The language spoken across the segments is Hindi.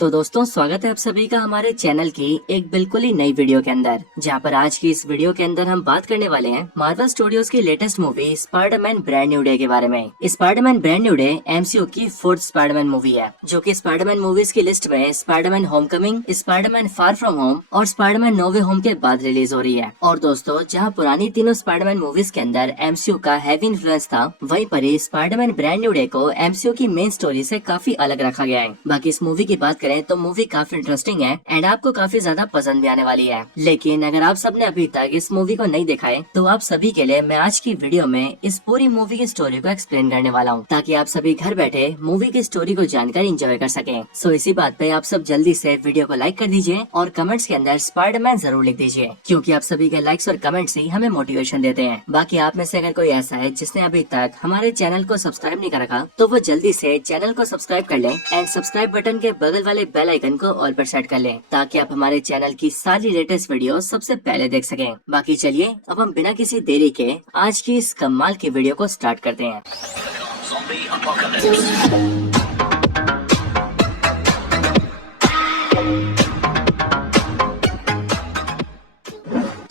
तो दोस्तों स्वागत है आप सभी का हमारे चैनल की एक बिल्कुल ही नई वीडियो के अंदर, जहां पर आज की इस वीडियो के अंदर हम बात करने वाले हैं मार्वल स्टूडियोज की latest movie Spiderman brand new day के बारे में। Spiderman brand new day MCU की 4th स्पाइडरमैन मूवी है, जो कि स्पाइडरमैन मूवीज की लिस्ट में Spiderman Homecoming, Spiderman far from home और स्पाइडरमैन नो वे होम के बाद रिलीज हो रही है। और दोस्तों जहाँ पुरानी तीनों स्पाइडरमैन मूवीज के अंदर एमसीयू का हैवी इन्फ्लुएंस था, वहीं पर ही स्पाइडरमैन ब्रांड न्यू डे को एमसीयू की मेन स्टोरी से काफी अलग रखा गया है। बाकी इस मूवी की बात करें तो मूवी काफी इंटरेस्टिंग है एंड आपको काफी ज्यादा पसंद भी आने वाली है। लेकिन अगर आप सबने अभी तक इस मूवी को नहीं देखा है तो आप सभी के लिए मैं आज की वीडियो में इस पूरी मूवी की स्टोरी को एक्सप्लेन करने वाला हूँ, ताकि आप सभी घर बैठे मूवी की स्टोरी को जानकर एंजॉय कर सकें। सो इसी बात पे आप सब जल्दी से वीडियो को लाइक कर दीजिए और कमेंट्स के अंदर स्पाइडरमैन जरूर लिख दीजिए, क्योंकि आप सभी के लाइक्स और कमेंट्स ही हमें मोटिवेशन देते हैं। बाकी आप में से अगर कोई ऐसा है जिसने अभी तक हमारे चैनल को सब्सक्राइब नहीं कर रखा तो वो जल्दी से चैनल को सब्सक्राइब कर ले एंड सब्सक्राइब बटन के बगल वाले बेल आइकन को ऑल पर सेट कर ले, ताकि आप हमारे चैनल की सारी लेटेस्ट वीडियो सबसे पहले देख सकें। बाकी चलिए अब हम बिना किसी देरी के आज की इस कमाल की वीडियो को स्टार्ट करते हैं।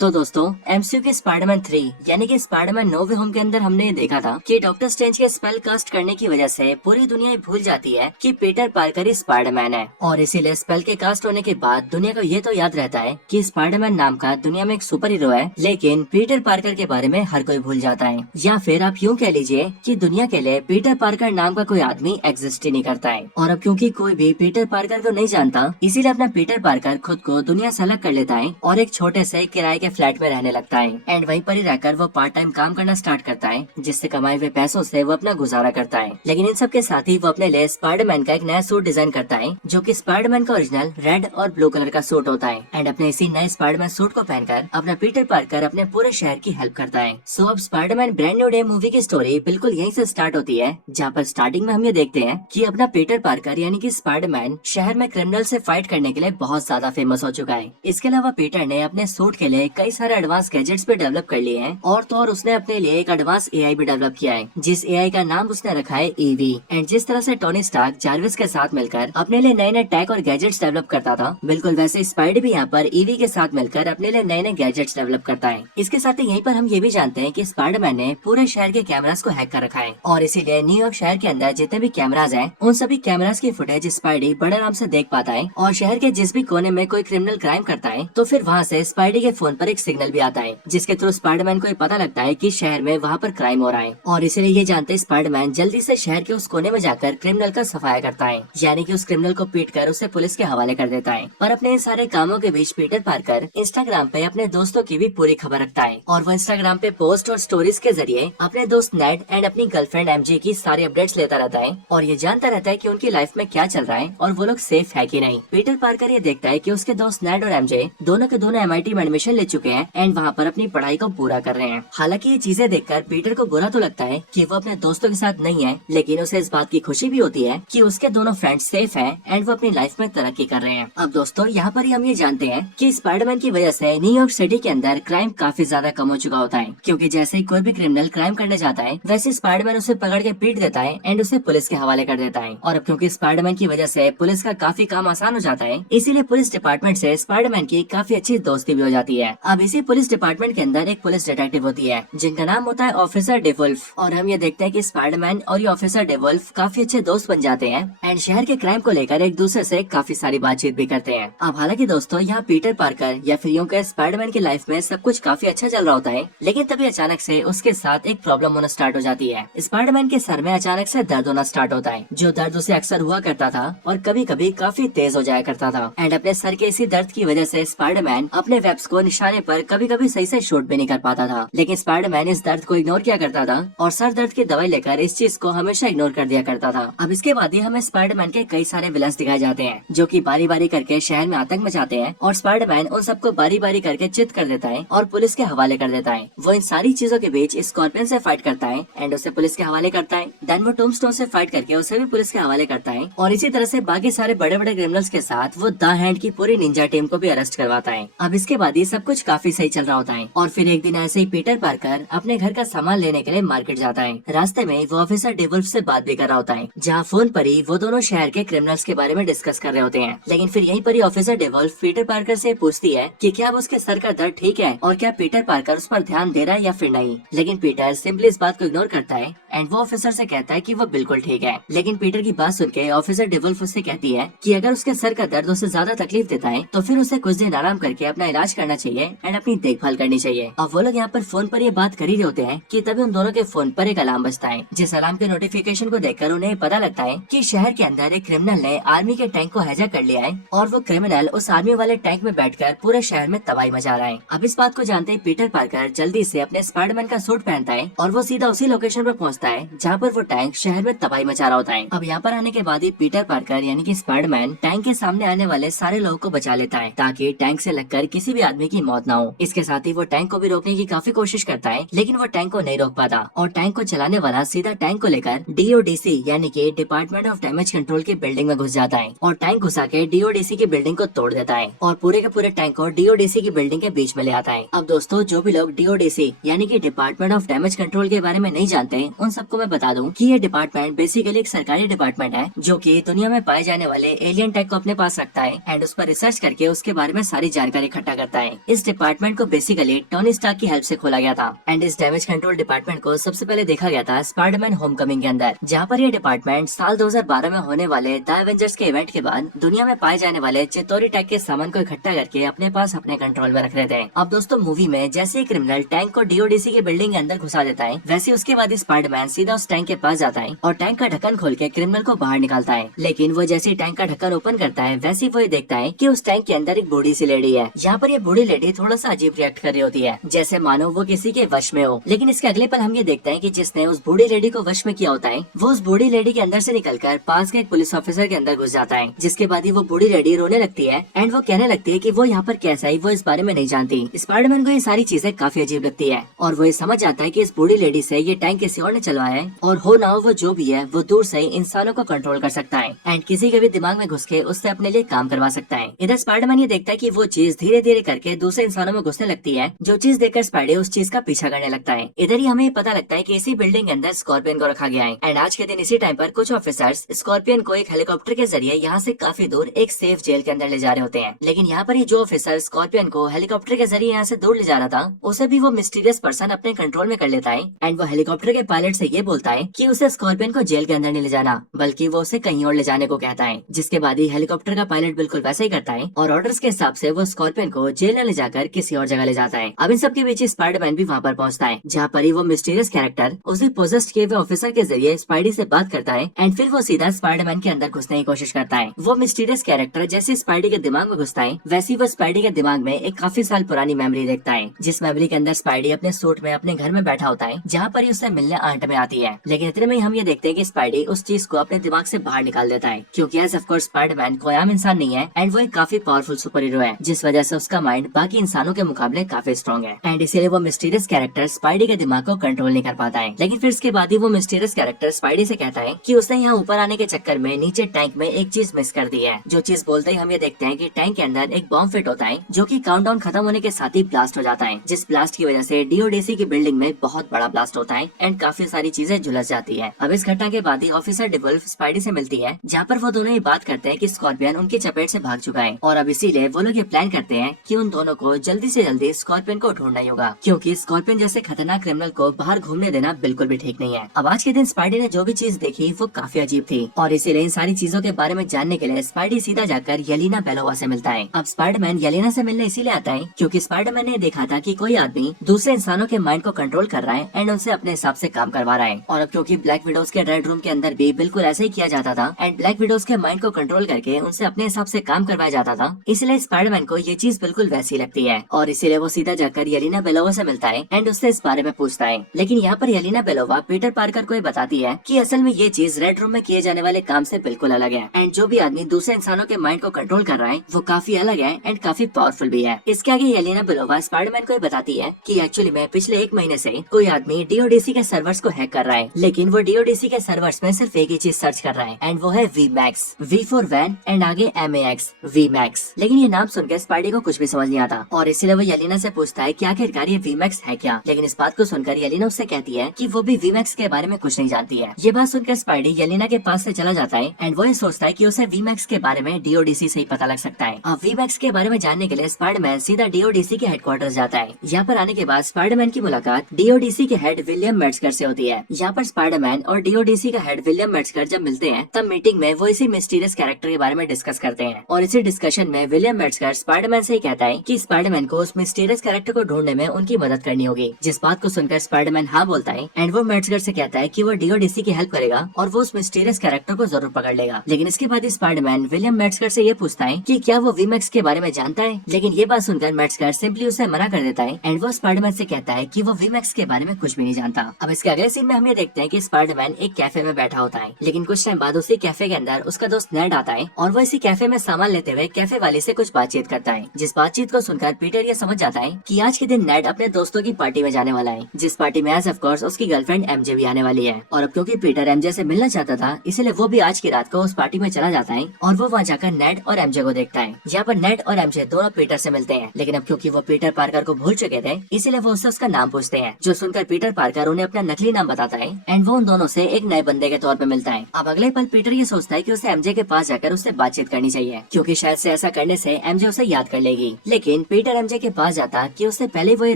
तो दोस्तों एमसीयू के स्पाइडरमैन 3 यानी कि स्पाइडरमैन नो वे होम के अंदर हमने ये देखा था कि डॉक्टर स्ट्रेंज के स्पेल कास्ट करने की वजह से पूरी दुनिया भूल जाती है कि पीटर पार्कर ही स्पाइडरमैन है, और इसीलिए स्पेल के कास्ट होने के बाद दुनिया को ये तो याद रहता है कि स्पाइडरमैन नाम का दुनिया में एक सुपर हीरो है, लेकिन पीटर पार्कर के बारे में हर कोई भूल जाता है। या फिर आप यूँ कह लीजिए कि दुनिया के लिए पीटर पार्कर नाम का कोई आदमी एग्जिस्ट ही नहीं करता है। और अब क्योंकि कोई भी पीटर पार्कर को नहीं जानता, इसीलिए अपना पीटर पार्कर खुद को दुनिया से अलग कर लेता है और एक छोटे से किराए के फ्लैट में रहने लगता है एंड वहीं पर ही रहकर वो पार्ट टाइम काम करना स्टार्ट करता है, जिससे कमाए हुए पैसों से वो अपना गुजारा करता है। लेकिन इन सब के साथ ही वो अपने लिए स्पाइडरमैन का एक नया सूट डिजाइन करता है, जो कि स्पाइडरमैन का ओरिजिनल रेड और ब्लू कलर का सूट होता है एंड अपने इसी नए स्पाइडरमैन सूट को पहनकर अपना पीटर पार्कर अपने पूरे शहर की हेल्प करता है। सो अब Spiderman brand new day movie की स्टोरी बिल्कुल यहीं से स्टार्ट होती है, जहाँ पर स्टार्टिंग में हम ये देखते हैं कि अपना पीटर पार्कर यानी कि स्पाइडरमैन शहर में क्रिमिनल से फाइट करने के लिए बहुत ज्यादा फेमस हो चुका है। इसके अलावा पीटर ने अपने सूट के लिए कई सारे एडवांस गैजेट्स भी डेवलप कर लिए हैं, और तो और उसने अपने लिए एक एडवांस एआई भी डेवलप किया है, जिस एआई का नाम उसने रखा है ईवी। एंड जिस तरह से टोनी स्टार्क जार्विस के साथ मिलकर अपने लिए नए नए टैग और गैजेट्स डेवलप करता था, बिल्कुल वैसे स्पाइडर भी यहाँ पर ईवी के साथ मिलकर अपने लिए नए नए गैजेट्स डेवलप करता है। इसके साथ ही यहीं पर हम ये भी जानते हैं कि स्पाइडरमैन ने पूरे शहर के कैमरास को हैक कर रखा है, और इसीलिए न्यूयॉर्क शहर के अंदर जितने भी कैमराज हैं उन सभी कैमरास की फुटेज स्पाइडी बड़े आराम से देख पाता है। और शहर के जिस भी कोने में कोई क्रिमिनल क्राइम करता है तो फिर वहाँ से स्पाइडी के फोन पर एक सिग्नल भी आता है, जिसके थ्रू स्पाइडरमैन को पता लगता है कि शहर में वहाँ पर क्राइम हो रहा है। और इसीलिए ये जानते स्पाइडरमैन जल्दी से शहर के उस कोने में जाकर क्रिमिनल का सफाया करता है, यानी कि उस क्रिमिनल को पीट कर उसे पुलिस के हवाले कर देता है। पर अपने इन सारे कामों के बीच पीटर पार्कर इंस्टाग्राम पे अपने दोस्तों की भी पूरी खबर रखता है, और वो इंस्टाग्राम पे पोस्ट और स्टोरीज के जरिए अपने दोस्त नेड एंड अपनी गर्लफ्रेंड एमजे की सारी अपडेट्स लेता रहता है, और ये जानता रहता है कि उनकी लाइफ में क्या चल रहा है और वो लोग सेफ है कि नहीं। पीटर पार्कर ये देखता है कि उसके दोस्त नेड और एमजे दोनों के दोनों MIT में एडमिशन ले चुके हैं एंड वहाँ पर अपनी पढ़ाई को पूरा कर रहे हैं। हालांकि ये चीजें देखकर पीटर को बुरा तो लगता है कि वो अपने दोस्तों के साथ नहीं है, लेकिन उसे इस बात की खुशी भी होती है कि उसके दोनों फ्रेंड्स सेफ हैं एंड वो अपनी लाइफ में तरक्की कर रहे हैं। अब दोस्तों यहाँ पर ही हम ये जानते हैं कि स्पाइडरमैन की वजह से न्यूयॉर्क सिटी के अंदर क्राइम काफी ज्यादा कम हो चुका होता है, क्योंकि जैसे ही कोई भी क्रिमिनल क्राइम करने जाता है वैसे स्पाइडरमैन उसे पकड़ के पीट देता है एंड उसे पुलिस के हवाले कर देता है। और अब क्योंकि स्पाइडरमैन की वजह से पुलिस का काफी काम आसान हो जाता है, इसीलिए पुलिस डिपार्टमेंट से स्पाइडरमैन की काफी अच्छी दोस्ती भी हो जाती है। अब इसी पुलिस डिपार्टमेंट के अंदर एक पुलिस डिटेक्टिव होती है जिनका नाम होता है ऑफिसर डेवुल्फ, और हम ये देखते हैं कि स्पाइडरमैन और ये ऑफिसर डेवुल्फ काफी अच्छे दोस्त बन जाते हैं एंड शहर के क्राइम को लेकर एक दूसरे से काफी सारी बातचीत भी करते हैं। अब हालांकि दोस्तों यहाँ पीटर पार्कर या फिर यूं कहें स्पाइडरमैन की लाइफ में सब कुछ काफी अच्छा चल रहा होता है, लेकिन तभी अचानक से उसके साथ एक प्रॉब्लम होना स्टार्ट हो जाती है। स्पाइडरमैन के सर में अचानक से दर्द होना स्टार्ट होता है, जो दर्द उसे अक्सर हुआ करता था और कभी कभी काफी तेज हो जाया करता था। एंड अपने सर के इसी दर्द की वजह से स्पाइडरमैन अपने वेब्स को निशाने पर कभी कभी सही से शूट भी नहीं कर पाता था, लेकिन स्पाइडरमैन इस दर्द को इग्नोर किया करता था और सर दर्द की दवाई लेकर इस चीज को हमेशा इग्नोर कर दिया करता था। अब इसके बाद ही हमें स्पाइडरमैन के कई सारे विलन्स दिखाए जाते हैं, जो कि बारी बारी करके शहर में आतंक मचाते हैं, और स्पाइडरमैन उन सबको बारी बारी करके चित कर देता है और पुलिस के हवाले कर देता है। वो इन सारी चीजों के बीच स्कॉर्पियन से फाइट करता है एंड उसे पुलिस के हवाले करता है। देन वो टूम्बस्टोन से फाइट करके उसे भी पुलिस के हवाले करता है, और इसी तरह से बाकी सारे बड़े बड़े क्रिमिनल्स के साथ वो द हैंड की पूरी निंजा टीम को भी अरेस्ट करवाता है। अब इसके बाद ये सब कुछ काफी सही चल रहा होता है। और फिर एक दिन ऐसे ही पीटर पार्कर अपने घर का सामान लेने के लिए मार्केट जाता है। रास्ते में वो ऑफिसर डेवल्फ से बात भी कर रहा होता है, जहाँ फोन पर ही वो दोनों शहर के क्रिमिनल्स के बारे में डिस्कस कर रहे होते हैं। लेकिन फिर यहीं पर ही ऑफिसर डेवल्फ पीटर पार्कर से पूछती है कि क्या अब उसके सर का दर्द ठीक है और क्या पीटर पार्कर उस पर ध्यान दे रहा है या फिर नहीं। लेकिन पीटर सिंपली इस बात को इग्नोर करता है एंड वो ऑफिसर से कहता है कि वो बिल्कुल ठीक है। लेकिन पीटर की बात सुन के ऑफिसर डेवल्फ उससे कहती है कि अगर उसके सर का दर्द उसे ज्यादा तकलीफ देता है तो फिर उसे कुछ दिन आराम करके अपना इलाज करना चाहिए एंड अपनी देखभाल करनी चाहिए। अब वो लोग यहाँ पर फोन पर ये बात कर ही रहे होते हैं कि तभी उन दोनों के फोन पर एक अलार्म बजता है। जिस अलार्म के नोटिफिकेशन को देखकर उन्हें पता लगता है कि शहर के अंदर एक क्रिमिनल ने आर्मी के टैंक को हाईजैक कर लिया है और वो क्रिमिनल उस आर्मी वाले टैंक में बैठकर पूरे शहर में तबाही मचा रहा है। अब इस बात को जानते ही पीटर पार्कर जल्दी से अपने स्पाइडरमैन का सूट पहनता है और वो सीधा उसी लोकेशन पर पहुंचता है जहाँ पर वो टैंक शहर में तबाही मचा रहा होता है। अब यहाँ पर आने के बाद ही पीटर पार्कर यानी कि स्पाइडरमैन टैंक के सामने आने वाले सारे लोगों को बचा लेता है ताकि टैंक से लगकर किसी भी आदमी की मौत ना हो। इसके साथ ही वो टैंक को भी रोकने की काफी कोशिश करता है, लेकिन वो टैंक को नहीं रोक पाता और टैंक को चलाने वाला सीधा टैंक को लेकर DODC यानी कि डिपार्टमेंट ऑफ डैमेज कंट्रोल की बिल्डिंग में घुस जाता है और टैंक घुसा के DODC की बिल्डिंग को तोड़ देता है और पूरे के पूरे टैंक को DODC की बिल्डिंग के बीच में ले आता है। अब दोस्तों, जो भी लोग DODC यानी कि डिपार्टमेंट ऑफ डैमेज कंट्रोल के बारे में नहीं जानते, उन सबको मैं बता दूं कि ये डिपार्टमेंट बेसिकली एक सरकारी डिपार्टमेंट है जो कि दुनिया में पाए जाने वाले एलियन टेक को अपने पास रखता है एंड उस पर रिसर्च करके उसके बारे में सारी जानकारी इकट्ठा करता है। इस डिपार्टमेंट को बेसिकली टोनी स्टार्क की हेल्प से खोला गया था एंड इस डैमेज कंट्रोल डिपार्टमेंट को सबसे पहले देखा गया था स्पाइडरमैन होमकमिंग के अंदर, जहाँ पर यह डिपार्टमेंट साल 2012 में होने वाले द एवेंजर्स के इवेंट के बाद दुनिया में पाए जाने वाले चितौरी टैग के सामान को इकट्ठा करके अपने पास अपने कंट्रोल में रख रहे थे। अब दोस्तों, मूवी में जैसे ही क्रिमिनल टैंक को DODC की बिल्डिंग के अंदर घुसा देता है, वैसे उसके बाद स्पाइडरमैन सीधा उस टैंक के पास जाता है और टैंक का ढक्कन खोल के क्रिमिनल को बाहर निकालता है। लेकिन वो जैसे ही टैंक का ढक्कन ओपन करता है, वैसे ही वो ये देखता है कि उस टैंक के अंदर एक बूढ़ी सी लेडी है। यहाँ पर ये बूढ़ी लेडी थोड़ा सा अजीब रिएक्ट कर रही होती है, जैसे मानो वो किसी के वश में हो। लेकिन इसके अगले पल हम ये देखते हैं कि जिसने उस बूढ़ी लेडी को वश में किया होता है, वो उस बूढ़ी लेडी के अंदर से निकलकर पास के एक पुलिस ऑफिसर के अंदर घुस जाता है। जिसके बाद ही वो बूढ़ी लेडी रोने लगती है एंड वो कहने लगती है कि वो यहाँ पर कैसा है वो इस बारे में नहीं जानती। स्पाइडरमैन को ये सारी चीजें काफी अजीब लगती है और वो ये समझ जाता है कि इस बूढ़ी लेडी से ये टैंक किसी और ने चलवाया है और हो ना हो वो जो भी है वो दूर से इंसानों को कंट्रोल कर सकता है एंड किसी के भी दिमाग में घुस के उससे अपने लिए काम करवा सकता है। इधर स्पाइडरमैन ये देखता है कि वो चीज धीरे धीरे करके दूसरे इंसानों में घुसने लगती है, जो चीज देखकर स्पाइडे उस चीज का पीछा करने लगता है। इधर ही हमें पता लगता है कि इसी बिल्डिंग के अंदर स्कॉर्पियन को रखा गया है एंड आज के दिन इसी टाइम पर कुछ ऑफिसर्स स्कॉर्पियन को एक हेलीकॉप्टर के जरिए यहाँ से काफी दूर एक सेफ जेल के अंदर ले जा रहे होते हैं। लेकिन यहाँ पर ये जो ऑफिसर स्कॉर्पियन को हेलीकॉप्टर के जरिए यहाँ से दूर ले जा रहा था, उसे भी वो मिस्टीरियस पर्सन अपने कंट्रोल में कर लेता है एंड वो हेलीकॉप्टर के पायलट से ये बोलता है कि उसे स्कॉर्पियन को जेल के अंदर नहीं ले जाना, बल्कि वो उसे कहीं और ले जाने को कहता है। जिसके बाद ही हेलीकॉप्टर का पायलट बिल्कुल वैसा ही करता है और ऑर्डर्स के हिसाब से वो स्कॉर्पियन को जेल न ले जाकर किसी और जगह ले जाता है। अब इन सबके बीच स्पाइडरमैन भी वहाँ पर पहुँचता है, जहाँ पर ही वो मिस्टीरियस कैरेक्टर उसी पोजेस्ड किए हुए ऑफिसर के जरिए स्पाइडी से बात करता है एंड फिर वो सीधा स्पाइडरमैन के अंदर घुसने की कोशिश करता है। वो मिस्टीरियस कैरेक्टर जैसे स्पाइडी के दिमाग में घुसता है, वैसे वो स्पाइडी के दिमाग में एक काफी साल पुरानी मेमोरी देखता है, जिस मेमोरी के अंदर स्पाइडी अपने सूट में अपने घर में बैठा होता है, जहाँ पर ही उससे मिलने आंट में आती है। लेकिन इतने में हम ये देखते हैं कि स्पाइडी उस चीज को अपने दिमाग से बाहर निकाल देता है, क्योंकि एज ऑफ कोर्स स्पाइडरमैन कोई आम इंसान नहीं है एंड वो एक काफी पावरफुल सुपर हीरो है, जिस वजह से उसका माइंड बाकी इंसानों के मुकाबले काफी स्ट्रॉन्ग है एंड इसीलिए वो मिस्टीरियस कैरेक्टर स्पाइडी के दिमाग को कंट्रोल नहीं कर पाता है। लेकिन फिर इसके बाद ही वो मिस्टीरियस कैरेक्टर स्पाइडी से कहता है कि उसने यहाँ ऊपर आने के चक्कर में नीचे टैंक में एक चीज मिस कर दी है। जो चीज बोलते ही हम ये देखते हैं कि टैंक के अंदर एक बॉम्ब फिट होता है, जो कि काउंटडाउन खत्म होने के साथ ही ब्लास्ट हो जाता है, जिस ब्लास्ट की वजह से DODC की बिल्डिंग में बहुत बड़ा ब्लास्ट होता है एंड काफी सारी चीजें झुलस जाती है। अब इस घटना के बाद ही ऑफिसर डेवल्फ स्पाइडी से मिलती है, जहाँ पर वो दोनों ये बात करते हैं कि स्कॉर्पियन उनकी चपेट से भाग चुका है और अब इसीलिए वो लोग ये प्लान करते हैं कि उन दोनों को जल्दी से जल्दी स्कॉर्पियन को ढूंढना ही होगा, क्योंकि स्कॉर्पियन जैसे खतरनाक क्रिमिनल को बाहर घूमने देना बिल्कुल भी ठीक नहीं है। अब आज के दिन स्पाइडी ने जो भी चीज देखी वो काफी अजीब थी और इसीलिए इन सारी चीजों के बारे में जानने के लिए स्पाइडी सीधा जाकर येलेना बेलोवा से मिलता है। अब स्पाइडरमैन येलेना से मिलने इसीलिए आता है क्योंकि स्पाइडरमैन ने देखा था कि कोई आदमी दूसरे इंसानों के माइंड को कंट्रोल कर रहा है एंड उनसे अपने हिसाब से काम करवा रहा है। और अब क्योंकि ब्लैक विडोज के रेड रूम के अंदर भी बिल्कुल ऐसा ही किया जाता था एंड ब्लैक विडोज के माइंड को कंट्रोल करके उनसे अपने हिसाब से काम करवाया जाता था, इसलिए स्पाइडरमैन को ये चीज बिल्कुल वैसी लगती है और इसीलिए वो सीधा जाकर येलेना बेलोवा से मिलता है एंड उससे इस बारे में पूछता है। लेकिन यहाँ पर येलेना बेलोवा पीटर पार्कर को बताती है कि असल में ये चीज रेड रूम में किए जाने वाले काम से बिल्कुल अलग है एंड जो भी आदमी दूसरे इंसानों के माइंड को कंट्रोल कर रहा है वो काफी अलग है एंड काफी पावरफुल भी है। इसके आगे येलेना बेलोवा स्पाइडरमैन को बताती है कि एक्चुअली में पिछले 1 महीने से कोई आदमी DODC के सर्वर्स को हैक कर रहा है, लेकिन वो DODC के सर्वर्स में सिर्फ एक ही चीज सर्च कर रहा है एंड वो है VMAX, V for van and आगे MAX VMAX। लेकिन ये नाम सुनकर स्पाइडी को कुछ भी समझ नहीं आता और इसीलिए वो येलिना से पूछता है कि आखिरकार ये वीमैक्स है क्या। लेकिन इस बात को सुनकर येलिना उससे कहती है कि वो भी वीमैक्स के बारे में कुछ नहीं जानती है। ये बात सुनकर स्पाइडी येलिना के पास से चला जाता है एंड वो ये सोचता है कि उसे वीमैक्स के बारे में डीओडीसी से ही पता लग सकता है। अब वीमैक्स के बारे में जानने के लिए स्पाइडरमैन सीधा डीओडीसी के हेडक्वार्टर्स जाता है। यहाँ पर आने के बाद स्पाइडरमैन की मुलाकात डीओडीसी के हेड विलियम मेट्जगर से होती है। यहाँ पर स्पाइडरमैन और डीओडीसी का हेड विलियम मेट्जगर जब मिलते हैं तब मीटिंग में वो इसी मिस्टीरियस कैरेक्टर के बारे में डिस्कस करते हैं। और इसी डिस्कशन में विलियम मेट्जगर स्पाइडरमैन से ही कहता है कि स्पाइडरमैन को उस मिस्टीरियस कैरेक्टर को ढूंढने में उनकी मदद करनी होगी। जिस बात को सुनकर स्पाइडरमैन हाँ बोलता है एंड वो मेट्जगर से कहता है कि वो डीओडीसी की हेल्प करेगा और वो उस मिस्टीरियस कैरेक्टर को जरूर पकड़ लेगा। लेकिन इसके बाद स्पाइडरमैन विलियम मेट्जगर से ये पूछता है कि क्या वो वीमैक्स के बारे में जानता है। लेकिन ये बात सुनकर मेट्जगर सिंपली उसे मना कर देता है एंड वो स्पाइडरमैन से कहता है कि वो वीमैक्स के बारे में कुछ भी नहीं जानता। अब इसके अगले सीन में हम ये देखते हैं कि स्पाइडरमैन एक कैफे में बैठा होता है। लेकिन कुछ टाइम बाद उसी कैफे के अंदर उसका दोस्त नेड आता है और वो इसी कैफे में सामान लेते हुए कैफे वाले से कुछ बातचीत करता है। जिस बातचीत को सुनकर पीटर ये समझ जाता है कि आज के दिन नेड अपने दोस्तों की पार्टी में जाने वाला है, जिस पार्टी में एज ऑफ कोर्स उसकी गर्लफ्रेंड एमजे भी आने वाली है। और अब क्योंकि पीटर एमजे से मिलना चाहता था इसलिए वो भी आज की रात को उस पार्टी में चला जाता है और वो वहाँ जाकर नेड और एमजे को देखता है। यहाँ पर नेड और एमजे दोनों पीटर से मिलते हैं। लेकिन अब क्योंकि वो पीटर पार्कर को भूल चुके थे इसीलिए वो उससे उसका नाम पूछते हैं, जो सुनकर पीटर पार्कर उन्हें अपना नकली नाम बताता है एंड वो उन दोनों से एक नए बंदे के तौर पे मिलता है। अब अगले पल पीटर ये सोचता है कि उसे एमजे के पास जाकर उससे बातचीत करनी चाहिए, क्योंकि शायद से ऐसा करने से एमजे उसे याद कर लेगी। लेकिन पीटर एमजे के पास जाता कि उससे पहले वो ये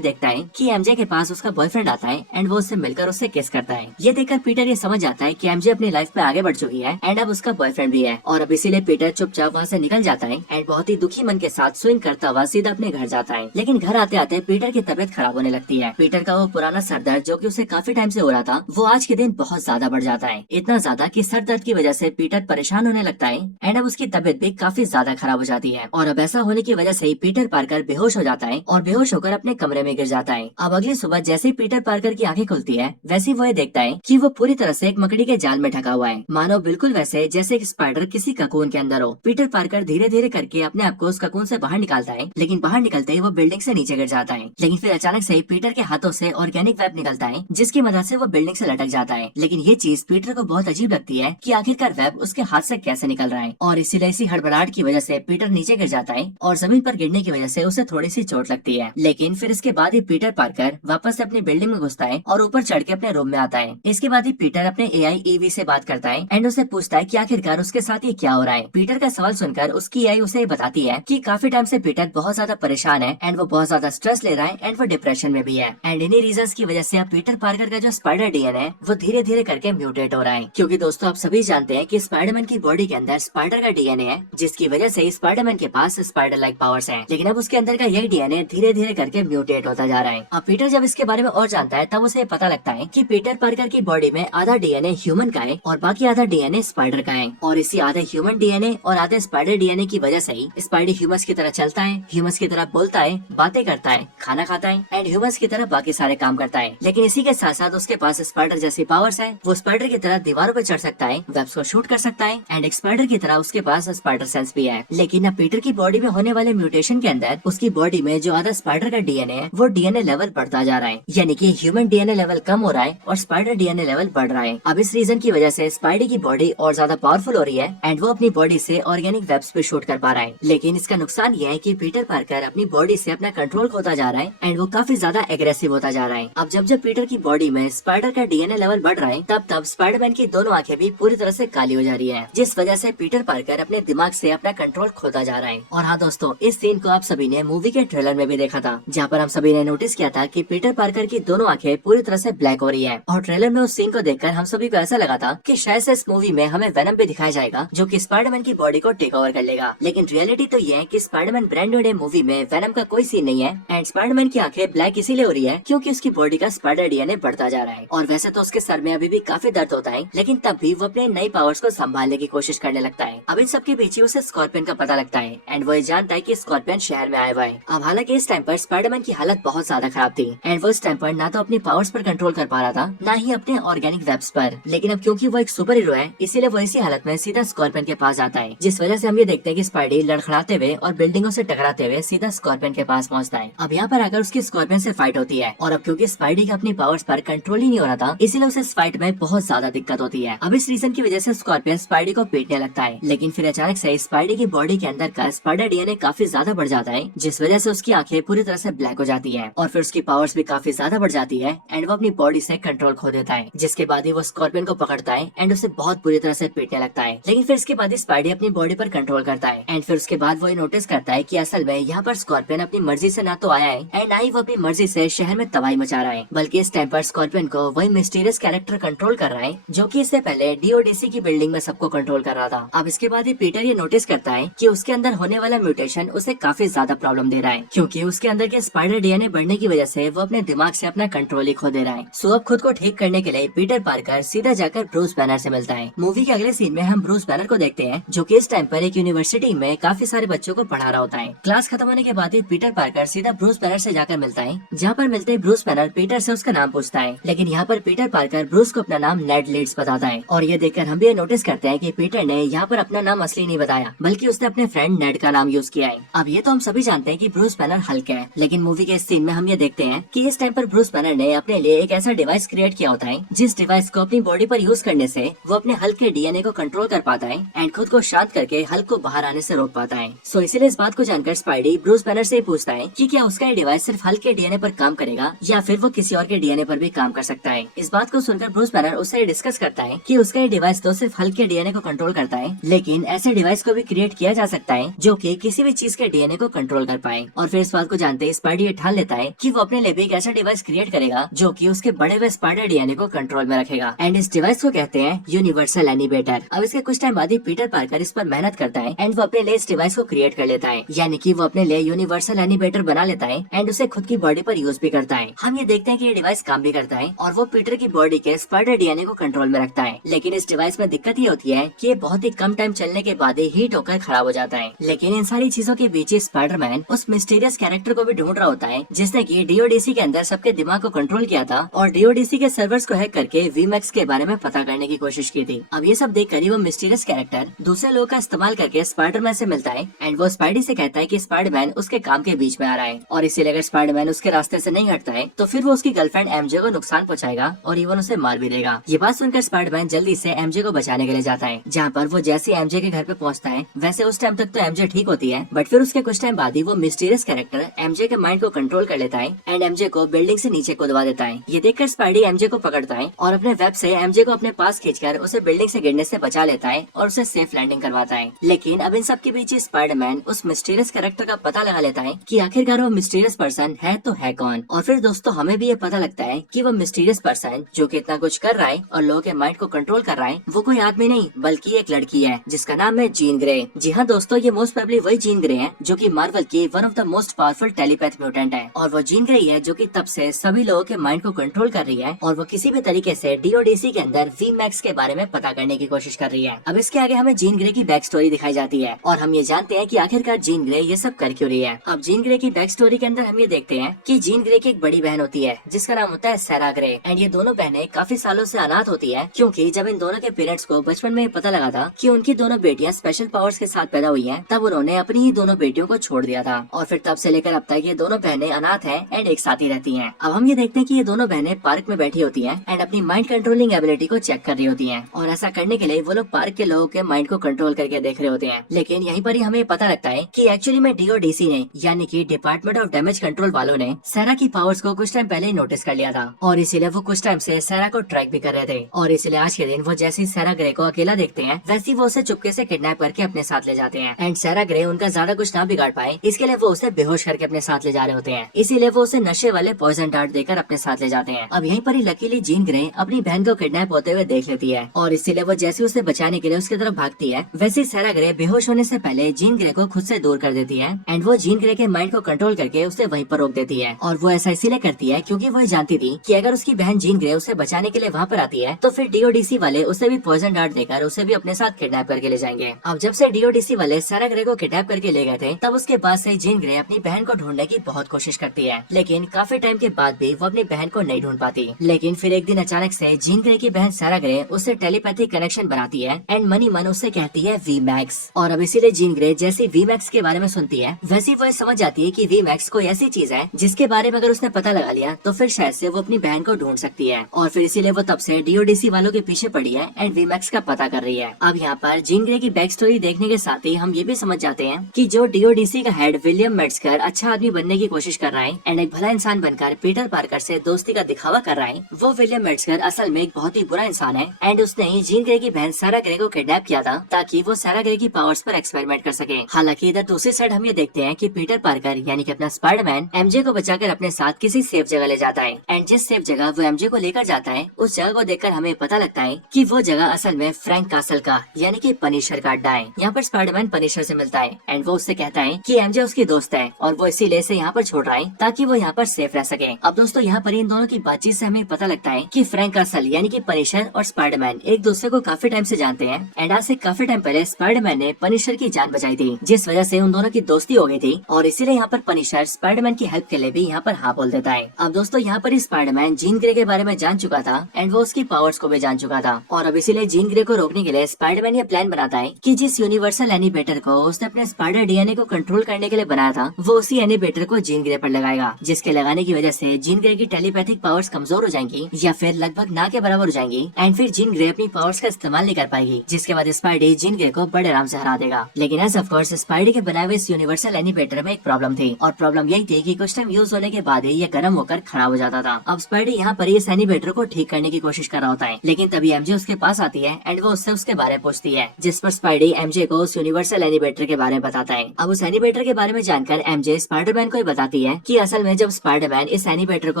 देखता है कि एमजे के पास उसका बॉयफ्रेंड आता है एंड वो उससे मिलकर उससे किस करता है। ये देखकर पीटर ये समझ जाता है कि एमजे अपनी लाइफ में आगे बढ़ चुकी है एंड अब उसका बॉयफ्रेंड भी है। और अब इसीलिए पीटर चुपचाप वहाँ से निकल जाता है एंड बहुत ही दुखी मन के साथ स्विंग करता हुआ सीधा अपने घर जाता है। लेकिन घर आते आते पीटर की तबीयत खराब होने लगती है। पीटर का वो पुराना सर दर्द जो कि उसे काफी टाइम से हो रहा था वो आज के दिन बहुत ज्यादा बढ़ जाता है। इतना ज्यादा कि सर दर्द की वजह से पीटर परेशान होने लगता है एंड अब उसकी तबीयत भी काफी ज्यादा खराब हो जाती है। और अब ऐसा होने की वजह से ही पीटर पार्कर बेहोश हो जाता है और बेहोश होकर अपने कमरे में गिर जाता है। अब अगली सुबह जैसे ही पीटर पार्कर की आंखें खुलती है वैसे वो ये देखता है कि वो पूरी तरह से एक मकड़ी के जाल में ढका हुआ है, मानो बिल्कुल वैसे जैसे एक स्पाइडर किसी ककून के अंदर हो। पीटर पार्कर धीरे धीरे करके अपने आप को उस ककून से बाहर निकालता है, लेकिन बाहर निकलते ही वो बिल्डिंग से नीचे गिर जाता है। लेकिन फिर अचानक से ही पीटर के हाथों से ऑर्गेनिक वेब निकलता है जिसकी मदद से वो बिल्डिंग से लटक जाता है। लेकिन ये चीज पीटर को बहुत अजीब लगती है कि आखिरकार वेब उसके हाथ से कैसे निकल रहा है। और इसीलिए इसी हड़बड़ाहट की वजह से पीटर नीचे गिर जाता है और जमीन पर गिरने की वजह से उसे थोड़ी सी चोट लगती है। लेकिन फिर इसके बाद ही पीटर पार्कर वापस से अपनी बिल्डिंग में घुसता है और ऊपर चढ़ के अपने रूम में आता है। इसके बाद ही पीटर अपने एआई ईवी से बात करता है एंड उसे पूछता है कि आखिरकार उसके साथ ये क्या हो रहा है। पीटर का सवाल सुनकर उसकी एआई उसे बताती है कि काफी टाइम से पीटर बहुत ज्यादा परेशान है एंड वो बहुत ज्यादा स्ट्रेस ले रहा है एंड वो डिप्रेशन में भी है एंड इन्हीं रीजंस की वजह से अब पीटर पार्कर का जो स्पाइडर डीएनए है वो धीरे धीरे करके म्यूटेट हो रहा है। क्योंकि दोस्तों आप सभी जानते हैं कि स्पाइडरमैन की बॉडी के अंदर स्पाइडर का डीएनए है, जिसकी वजह से स्पाइडरमैन के पास स्पाइडर लाइक पावर्स हैं। लेकिन अब उसके अंदर का यही डीएनए धीरे धीरे करके म्यूटेट होता जा रहा है। अब पीटर जब इसके बारे में और जानता है तब उसे पता लगता है कि पीटर पार्कर की बॉडी में आधा डीएनए ह्यूमन का है और बाकी आधा डीएनए स्पाइडर का है। और इसी आधे ह्यूमन डीएनए और आधे स्पाइडर डीएनए की वजह से ही स्पाइडर ह्यूमंस की तरह चलता है, ह्यूमंस की तरह बोलता है, बातें करता है, खाना खाता है एंड ह्यूमंस की तरह बाकी सारे काम करता है। लेकिन इसी के साथ साथ उसके पास स्पाइडर जैसी पावर्स है। वो स्पाइडर की तरह दीवारों पर चढ़ सकता है, वेब्स को शूट कर सकता है एंड एक स्पाइडर की तरह उसके पास स्पाइडर सेंस भी है। लेकिन अब पीटर की बॉडी में होने वाले म्यूटेशन के अंदर उसकी बॉडी में जो आधा स्पाइडर का डीएनए है वो डीएनए लेवल बढ़ता जा रहा है, यानी कि ह्यूमन डीएनए लेवल कम हो रहा है और स्पाइडर डीएनए लेवल बढ़ रहा है। अब इस रीजन की वजह से स्पाइडर की बॉडी और ज्यादा पावरफुल हो रही है एंड वो अपनी बॉडी से ऑर्गेनिक वेब्स पे शूट कर पा रहा है। लेकिन इसका नुकसान ये है कि पीटर पार्कर अपनी बॉडी से अपना कंट्रोल खोता जा रहा है एंड वो काफी ज्यादा एग्रेसिव होता जा रहा है। अब जब जब पीटर की बॉडी में स्पाइडर का डीएनए लेवल बढ़ रहा है तब तब स्पाइडरमैन की दोनों आंखें भी पूरी तरह से काली हो जा रही है, जिस वजह से पीटर पार्कर अपने दिमाग से अपना कंट्रोल खोता जा रहा है। और हाँ दोस्तों, इस सीन को आप सभी ने मूवी के ट्रेलर में भी देखा था, जहाँ पर हम सभी ने नोटिस किया था कि पीटर पार्कर की दोनों आंखें पूरी तरह से ब्लैक हो रही है। और ट्रेलर में उस सीन को देखकर हम सभी को ऐसा लगा था कि शायद से इस मूवी में हमें वेनम भी दिखाया जाएगा जो कि स्पाइडरमैन की बॉडी को टेक ओवर कर लेगा। लेकिन रियलिटी तो ये है कि Spiderman brand new day movie में वेनम का कोई सीन नहीं है एंड स्पाइडरमैन की आंखें ब्लैक इसीलिए हो रही है क्योंकि उसकी बॉडी का स्पाइडर डीएनए बढ़ता जा रहा है। और वैसे तो उसके सर में अभी भी काफी दर्द होता है, लेकिन तब भी वो अपने नई पावर्स को संभालने की कोशिश करने लगता है। अब इन सबके पीछे उसे स्कॉर्पियन का पता लगता है एंड वो जानता है कि स्कॉर्पियन शहर में आया हुआ है। अब हालांकि इस टाइम पर स्पाइडरमैन की हालत बहुत ज्यादा खराब थी एंड वो इस टाइम पर ना तो अपनी पावर्स पर कंट्रोल कर पा रहा था ना ही अपने ऑर्गेनिक वेब्स पर। लेकिन अब क्योंकि वो एक सुपर हीरो है इसीलिए वो इसी हालत में सीधा स्कॉर्पियन के पास आता है, जिस वजह से हम ये देखते हैं कि स्पाइडी लड़खड़ाते हुए और बिल्डिंगों से टकराते हुए सीधा स्कॉर्पियन के पास पहुंचता है। अब यहाँ पर आकर उसकी स्कॉर्पियन से फाइट होती है और अब क्योंकि स्पाइडी का अपनी पावर्स पर कंट्रोल ही नहीं हो रहा था इसीलिए उसे इस फाइट में बहुत ज्यादा दिक्कत होती है। अब इस रीजन की वजह से स्कॉर्पियन स्पाइडी को पीटने लगता है, लेकिन फिर अचानक से स्पाइडी की बॉडी के अंदर का स्पाइडर डीएनए काफी ज्यादा बढ़ जाता है, जिस वजह से उसकी आंखें पूरी तरह से ब्लैक हो जाती है और फिर उसकी पावर्स भी काफी ज्यादा बढ़ जाती है एंड वो अपनी बॉडी से कंट्रोल खो देता है, जिसके बाद ही वो स्कॉर्पियन को पकड़ता है एंड उसे बहुत बुरी तरह से पीटने लगता है। लेकिन फिर इसके बाद ही स्पाइडी अपनी बॉडी पर कंट्रोल करता है एंड फिर उसके बाद वो ये नोटिस करता है कि असल में यहाँ पर स्कॉर्पियन अपनी मर्जी से ना तो आया है एंड ना ही वो अपनी मर्जी से शहर में तबाही मचा रहा है, बल्कि इस टाइम पर स्कॉर्पियन को वही मिस्टीरियस कैरेक्टर कंट्रोल कर रहा है जो कि इससे पहले डीओडीसी की बिल्डिंग में सबको कंट्रोल कर रहा था। अब इसके बाद ही पीटर ये नोटिस करता है कि उसके अंदर होने वाला म्यूटेशन उसे काफी ज्यादा प्रॉब्लम दे रहा है, क्योंकि उसके अंदर के स्पाइडर डीएनए बढ़ने की वजह से वो अपने दिमाग से अपना कंट्रोल ही खो दे रहा है। सो अब खुद को ठीक करने के लिए पीटर पार्कर सीधा जाकर ब्रूस बैनर से मिलता है। मूवी के अगले सीन में हम ब्रूस बैनर को देखते हैं जो कि इस टाइम पर एक यूनिवर्सिटी में काफी सारे बच्चों को पढ़ा रहा होता है। क्लास खत्म होने के बाद ही पीटर पार्कर सीधा ब्रूस बैनर से जाकर मिलता है, जहाँ पर मिलते ही ब्रूस बैनर पीटर से उसका नाम पूछता है, लेकिन यहाँ पर पीटर पार्कर ब्रूस को अपना नाम नेड लीड्स बताता है और ये देखकर हम भी ये नोटिस करते हैं कि पीटर ने यहाँ पर अपना नाम असली नहीं बताया, बल्कि उसने अपने फ्रेंड नेड का नाम यूज किया है। अब ये तो हम सभी जानते हैं कि ब्रूस बैनर हल्क है, लेकिन मूवी के इस सीन में हम ये देखते हैं कि इस टाइम पर ब्रूस बैनर ने अपने लिए एक ऐसा डिवाइस क्रिएट किया होता है जिस डिवाइस को अपनी बॉडी पर यूज करने से वो अपने हल्क के डीएनए को कंट्रोल कर पाता है एंड खुद को शांत करके हल्क को बाहर आने से रोक पाता है। सो इसीलिए इस बात को जानकर स्पाइडी ब्रूस बैनर से पूछता है कि क्या उसका ये डिवाइस सिर्फ हल्क के डीएनए पर काम करेगा या फिर वो किसी और के डीएनए पर भी काम कर सकता है। इस बात को सुनकर ब्रूस बैनर उससे डिस्कस करता है कि उसका ये डिवाइस तो सिर्फ हल्क के डीएनए को कंट्रोल करता है, लेकिन ऐसे डिवाइस को भी क्रिएट किया जा सकता है जो कि किसी भी चीज के डीएनए को कंट्रोल कर पाए। और फिर इस बात को जानते ही स्पाइडी ये ठान लेता है कि वो अपने लिए भी एक ऐसा डिवाइस क्रिएट करेगा जो कि उसके बड़े हुए स्पाइडर डीएनए को कंट्रोल में रखेगा एंड इस डिवाइस को कहते हैं यूनिवर्सल एनिमेटर। अब इसके कुछ टाइम बाद ही पीटर पार्कर इस पर मेहनत करता है एंड वो अपने लिए इस डिवाइस को क्रिएट कर लेता है, यानी कि वो अपने लिए यूनिवर्सल एनिमेटर बना लेता है एंड उसे खुद की बॉडी पर यूज भी करता है। हम ये देखते हैं कि ये डिवाइस काम भी करता है और वो पीटर की बॉडी के स्पाइडर डीएनए को कंट्रोल में रखता है, लेकिन इस डिवाइस में दिक्कत ये होती है कि ये बहुत ही कम टाइम चलने के बाद ही हीट होकर खराब हो जाता है। लेकिन इन सारी चीजों के बीच स्पाइडरमैन उस मिस्टीरियस कैरेक्टर को भी ढूंढ रहा होता है जिसने की डीओडीसी के अंदर सबके दिमाग को कंट्रोल किया था और डीओडीसी के सर्वर्स को हैक करके वीमैक्स के बारे में पता करने की कोशिश की थी। अब ये सब देखकर ही वो मिस्टीरियस कैरेक्टर दूसरे लोगों का इस्तेमाल करके स्पाइडरमैन से मिलता है एंड वो स्पाइडी से कहता है कि स्पाइडरमैन उसके काम के बीच में आ रहा है और इसीलिए अगर स्पाइडरमैन उसके रास्ते से नहीं हटता है तो फिर वो उसकी गर्लफ्रेंड एमजे को नुकसान पहुंचाएगा और इवन उसे मार भी देगा। ये बात सुनकर स्पाइडरमैन जल्दी से एमजे को बचाने के लिए जाता है, जहाँ पर वो जैसे एमजे के घर पे पहुंचता है वैसे उस टाइम तक तो एमजे ठीक होती है, बट फिर उसके कुछ टाइम बाद ही वो मिस्टीरियस कैरेक्टर एमजे के माइंड को कंट्रोल कर लेता है एंड एमजे को बिल्डिंग से नीचे कूदवा देता है। ये देखकर स्पाइडी एमजे को पकड़ता है और अपने वेब से एमजे को अपने पास खींचकर उसे बिल्डिंग से गिरने से बचा लेता है और उसे सेफ लैंडिंग करवाता है। लेकिन अब इन सब के बीच स्पाइडरमैन उस मिस्टीरियस कैरेक्टर का पता लगा लेता है कि आखिरकार वो मिस्टीरियस पर्सन है तो है कौन। और फिर दोस्तों हमें भी ये पता लगता है कि वो मिस्टीरियस पर्सन जो कि इतना कुछ कर रहा है और लोगों के माइंड को कंट्रोल कर रहा है वो कोई आदमी नहीं बल्कि एक लड़की है जिसका नाम है जीन ग्रे। जी हाँ दोस्तों, ये मोस्ट प्रोबेबली वही जीन ग्रे है जो कि मार्वल की one of the most powerful telepath mutant है और वो जीन ग्रे है जो कि तब से सभी लोगों के माइंड को कंट्रोल कर रही है और वो किसी भी तरीके से डीओडीसी के अंदर वीमैक्स के बारे में पता करने की कोशिश कर रही है। अब इसके आगे हमें जीन ग्रे की बैक स्टोरी दिखाई जाती है और हम ये जानते हैं कि आखिरकार जीन ग्रे ये सब कर क्यों रही है। अब जीन ग्रे की बैक स्टोरी के अंदर हम ये देखते हैं कि जीन ग्रे की एक बड़ी बहन होती है जिसका नाम होता है सैरा ग्रे एंड ये दोनों बहनें काफी सालों से अनाथ होती है, क्योंकि जब इन दोनों के पेरेंट्स को बचपन में पता लगा था कि उनकी दोनों बेटियां स्पेशल पावर्स के साथ पैदा हुई हैं, तब उन्होंने अपनी ही दोनों बेटियों को छोड़ दिया था और फिर तब से लेकर अब तक ये दोनों बहनें अनाथ हैं एंड एक साथ ही रहती हैं। अब हम ये देखते हैं कि ये दोनों बहनें पार्क में बैठी होती हैं एंड अपनी माइंड कंट्रोलिंग एबिलिटी को चेक कर रही होती हैं और ऐसा करने के लिए वो लोग पार्क के लोगों के माइंड को कंट्रोल करके देख रहे होते हैं। लेकिन यहीं पर ही हमें पता लगता है कि एक्चुअली में डीओडीसी ने यानी कि डिपार्टमेंट ऑफ डैमेज कंट्रोल वालों ने सैरा की पावर्स को कुछ टाइम पहले ही नोटिस कर लिया था और इसीलिए वो कुछ टाइम से सैरा को ट्रैक भी कर रहे थे और इसीलिए आज के दिन वो जैसे सैरा ग्रे को अकेला देखते हैं वैसे वो उसे चुपके से किडनैप करके अपने साथ ले जाते हैं एंड सैरा ग्रे उनका ज्यादा कुछ ना बिगाड़ पाए इसके लिए वो उसे बेहोश करके अपने साथ ले जा रहे होते हैं, इसीलिए वो उसे नशे वाले पॉइजन डार्ट देकर अपने साथ ले जाते हैं। अब यहीं पर ही लकीली जीन ग्रे अपनी बहन को किडनैप होते हुए देख लेती है और इसीलिए वो जैसे उसे बचाने के लिए उसकी तरफ भागती है वैसे सैरा ग्रे बेहोश होने से पहले जीन ग्रे को खुद से दूर कर देती है एंड वो जीन ग्रे के माइंड को कंट्रोल करके उसे वहीं पर रोक देती है और वो ऐसा इसीलिए करती है क्योंकि वो जानती थी कि अगर उसकी बहन जीन ग्रे उसे बचाने के लिए वहाँ पर आती है तो फिर डीओडीसी वाले उसे भी पॉइजन डार्ट देकर उसे भी अपने साथ किडनैप करके ले जाएंगे। अब जब से डीओडीसी वाले सैरा ग्रे को किडनैप करके ले गए थे तब उसके बाद से जीन ग्रे अपनी बहन को ढूंढने की बहुत कोशिश करती है, लेकिन काफी टाइम के बाद भी वो अपनी बहन को नहीं ढूंढ पाती। लेकिन फिर एक दिन अचानक से जीन ग्रे की बहन सैरा ग्रे उससे टेलीपैथिक कनेक्शन बनाती है एंड मनी मन उससे कहती है वीमैक्स और अब इसीलिए जीन ग्रे जैसी वीमैक्स के बारे में सुनती है वैसी वो समझ जाती है कि वीमैक्स कोई ऐसी चीज है जिसके बारे में अगर उसने पता लगा लिया तो फिर शायद से वो अपनी बहन को ढूंढ सकती है और फिर इसीलिए वो तब से डीओडीसी वालों के पीछे पड़ी है एंड वीमैक्स का पता कर रही है। अब यहाँ पर जीन ग्रे की बैक स्टोरी देखने के साथ ही हम ये भी समझ जाते हैं कि जो डीओडीसी का हेड साइड विलियम मेट्सकर अच्छा आदमी बनने की कोशिश कर रहा है एंड एक भला इंसान बनकर पीटर पार्कर से दोस्ती का दिखावा कर रहा है। वो विलियम मेट्सकर असल में एक बहुत ही बुरा इंसान है एंड उसने ही जीन ग्रे की बहन सारा ग्रे को किडनैप किया था ताकि वो सारा ग्रे की पावर्स पर एक्सपेरिमेंट कर सके। हालांकि इधर दूसरी साइड हम ये देखते हैं कि पीटर पार्कर यानी कि अपना स्पाइडरमैन एमजे को बचाकर अपने साथ किसी सेफ जगह ले जाता है एंड जिस सेफ जगह वो एमजे को लेकर जाता है उस जगह को देखकर हमें पता लगता है कि वो जगह असल में फ्रैंक कासल का यानी कि पनिशर का अड्डा है। यहाँ पर स्पाइडरमैन पनिशर से मिलता है एंड वो उससे कहता है कि एमजे उसकी दोस्त है और वो इसीलिए इसे यहाँ पर छोड़ रहा है ताकि वो यहाँ पर सेफ रह सके। अब दोस्तों यहाँ पर इन दोनों की बातचीत से हमें पता लगता है कि फ्रैंक कासल यानी कि पनिशर और स्पाइडरमैन एक दूसरे को काफी टाइम से जानते हैं एंड आज से काफी टाइम पहले स्पाइडरमैन ने पनिशर की जान बचाई थी जिस वजह से उन दोनों की दोस्ती हो गई थी और इसीलिए यहाँ पर पनिशर स्पाइडरमैन की हेल्प के लिए भी यहाँ पर हाँ बोल देता है। अब दोस्तों यहाँ पर स्पाइडरमैन जीन ग्रे के बारे में जान चुका था एंड वो उसकी पावर्स को भी जान चुका था और अब इसीलिए जीन ग्रे को रोकने के लिए स्पाइडरमैन ये प्लान बनाता है कि जिस यूनिवर्सल एनिमेटर को उसने अपने स्पाइडर डीएनए को कंट्रोल करने के लिए बनाया था वो उसी एनिमेटर को जीन ग्रे पर लगाएगा जिसके लगाने की वजह से जीन ग्रे की टेलीपैथिक पावर्स कमजोर हो जाएंगी या फिर लगभग ना के बराबर हो जाएंगी एंड फिर जीन ग्रे अपनी पावर्स का इस्तेमाल नहीं कर पाएगी जिसके बाद स्पाइडी जीन ग्रे को बड़े आराम से हरा देगा। लेकिन एज ऑफ कोर्स स्पाइडी के बनाए हुए इस यूनिवर्सल एनिमेटर में एक प्रॉब्लम थी और प्रॉब्लम यही थी कि कुछ टाइम यूज होने के बाद ही ये गर्म होकर खराब हो जाता था। अब स्पाइडी यहाँ पर इस एनिमेटर को ठीक करने की कोशिश कर रहा होता है लेकिन तभी एमजे उसके पास आती है एंड वो उससे उसके बारे में पूछती है जिस पर स्पाइडी एमजे को उस यूनिवर्सल एनिमेटर के बारे में बताता है। अब उस एनिमेटर के बारे में जानकर एमजे स्पाइडरमैन को बताती है कि असल में जब स्पाइडरमैन इस एनिमेटर को